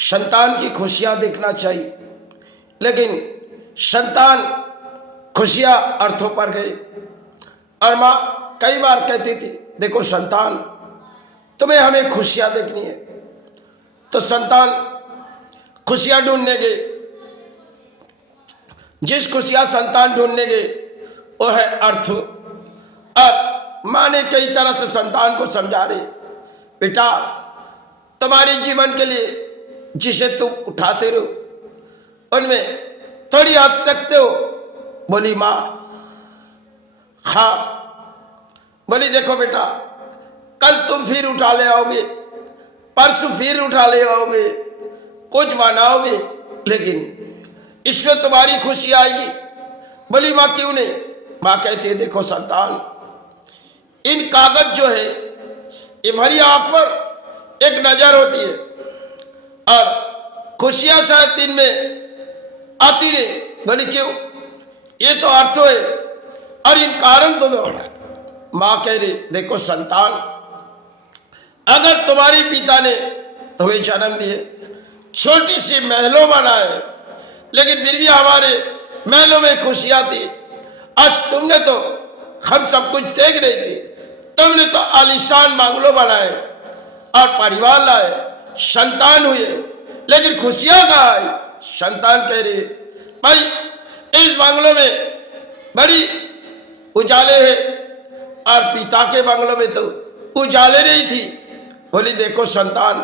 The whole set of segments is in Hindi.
संतान की खुशियां देखना चाहिए, लेकिन संतान खुशियां अर्थों पर गए। और माँ कई बार कहती थी, देखो संतान, तुम्हें हमें खुशियां देखनी है। तो संतान खुशियां ढूंढने गए। जिस खुशियां संतान ढूंढने गए वो है अर्थ। और माँ ने कई तरह से संतान को समझा रही, बेटा तुम्हारे जीवन के लिए जिसे तुम उठाते रहो उनमें थोड़ी हंस सकते हो। बोली माँ हाँ। बोली देखो बेटा, कल तुम फिर उठा ले आओगे, परसों फिर उठा ले आओगे, कुछ बनाओगे, लेकिन इसमें तुम्हारी खुशी आएगी। बोली माँ क्यों नहीं? माँ कहती है देखो संतान, इन कागज जो है ये भरी आंख पर एक नजर होती है और खुशियां शायद दिन में आती रहे। बोली क्यों? ये तो अर्थ है और इन कारण तो दो। माँ कह रही देखो संतान, अगर तुम्हारे पिता ने तुम्हें जन्म दिए, छोटी सी महलों बनाए, लेकिन फिर भी हमारे महलों में खुशियां थी। आज तुमने तो हम सब कुछ देख रहे थे, तुमने तो आलीशान बांग्लो बनाए और परिवार लाए, संतान हुए, लेकिन खुशियां कहाँ आई? संतान कह रही भाई इस बांग्लो में बड़ी उजाले है और पिता के बांग्लो में तो उजाले नहीं थी। बोली देखो संतान,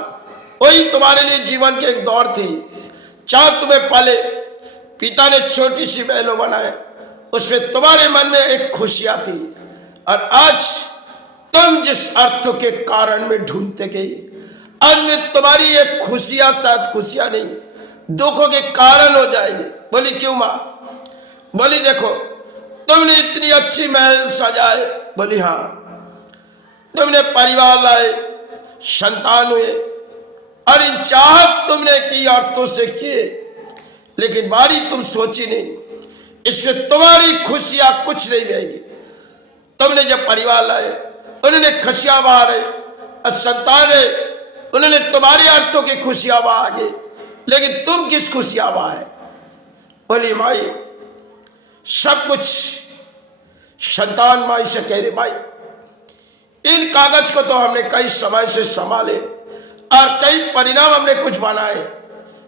वही तुम्हारे लिए जीवन की एक दौर थी। चाहे तुम्हें पले पिता ने छोटी सी महलों बनाए, उसमें तुम्हारे मन में एक खुशियां थी, और आज तुम जिस अर्थ के कारण में ढूंढते गए, आज में तुम्हारी एक खुशियां शायद खुशियां नहीं, दुखों के कारण हो जाएगी। बोली क्यों माँ? बोली देखो तुमने इतनी अच्छी महल सजाए। बोली हाँ, तुमने परिवार लाए, संतान हुए, और इन चाहत तुमने की अर्थों से किए, लेकिन बारी तुम सोची नहीं, इसमें तुम्हारी खुशियां कुछ नहीं रहेगी। तुमने जब परिवार लाए, उन्होंने खुशियां बहारे, और संतान है, उन्होंने तुम्हारे अर्थों की खुशियां बहागे, लेकिन तुम किस खुशियां बहाए? बोली माई सब कुछ। संतान माई से कह रही भाई इन कागज को तो हमने कई समय से संभाले और कई परिणाम हमने कुछ बनाए,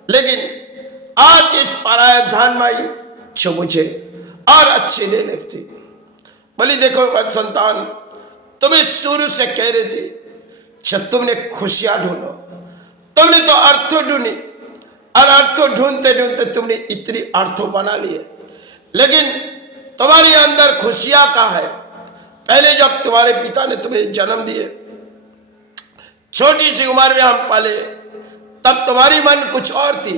लेकिन आज इस पराया धन माई जो मुझे और अच्छे नहीं लगती। बोली देखो संतान, तुम्हें शुरू से कह रहे थे जब तुमने खुशियां ढूंढो, तुमने तो अर्थ ढूंढी, और अर्थ ढूंढते ढूंढते तुमने इतनी अर्थ बना लिए, लेकिन तुम्हारे अंदर खुशियां कहाँ है? पहले जब तुम्हारे पिता ने तुम्हें जन्म दिए, छोटी सी उम्र में हम पाले, तब तुम्हारी मन कुछ और थी।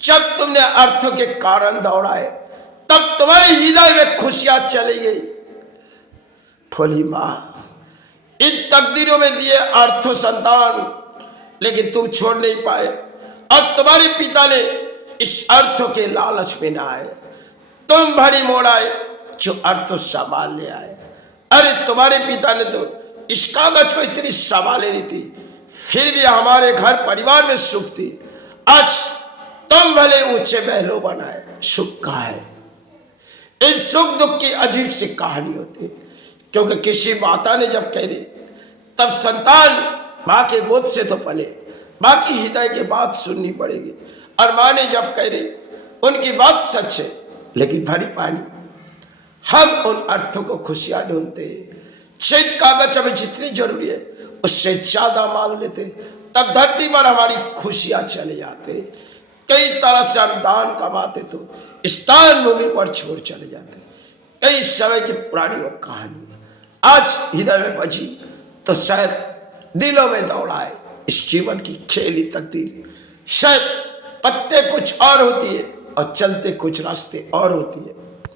जब तुमने अर्थों के कारण दौड़ाए, तब तुम्हारे हृदय में खुशियां चली गई। बोली मां इन तकदीरों में दिए अर्थ संतान, लेकिन तुम छोड़ नहीं पाए, और तुम्हारे पिता ने इस अर्थों के लालच में ना आए, तुम भरी मोड़ आए जो अर्थ संभाल ले आए। अरे तुम्हारे पिता ने तो इस कागज को इतनी संभाले नहीं थी, फिर भी हमारे घर परिवार में सुख थी। आज तुम भले ऊंचे महलों बनाए, सुख कहाँ है? इन सुख दुख की अजीब सी कहानी होती, क्योंकि किसी माता ने जब कह रही, तब संतान माँ के गोद से तो पले, माँ की हृदय की बात सुननी पड़ेगी। और माँ ने जब कह रही, उनकी बात सच है, लेकिन भरी पानी। हम उन अर्थों को खुशियां ढूंढते हैं, शायद कागज हमें जितनी जरूरी है उससे ज्यादा मांग लेते, तब धरती पर हमारी खुशियां चले जाते। कई तरह से हम दान कमाते तो इस दान भूमि पर छोड़ चले जाते। कई समय की पुरानी वो कहानी आज हृदय में बची, तो शायद दिलों में दौड़ाए इस जीवन की खेली तकदीर। शायद पत्ते कुछ और होती है और चलते कुछ रास्ते और होती है।